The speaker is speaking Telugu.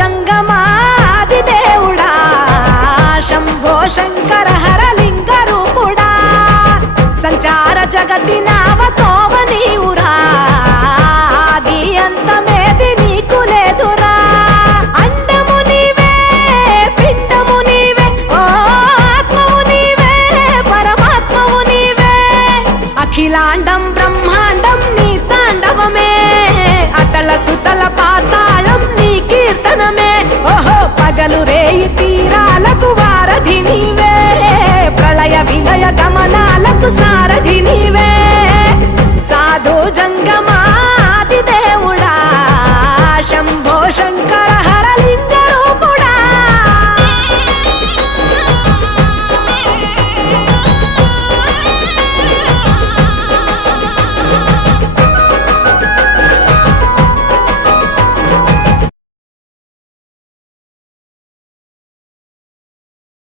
జంగమాది దేవుడా శంభో శంకర హరలింగ రూపుడా సంచార జగతి నావతోవ నీవురా ఆది అంతమేది నీకు లేదురా అండము నీవే పిండము నీవే ఓ ఆత్మవు నీవే పరమాత్మవు నీవే అఖిలాండం బ్రహ్మాండం నీ తాండవమే అతల సుతల పాతాళం నీ కీర్తనమే ఓహో పగలు రేయి తీరాలకు వారధి నీవే ప్రళయ విలయ గమనాలకు సారథి నీవే సాధు జంగమాది దేవుడా శంభో శంకర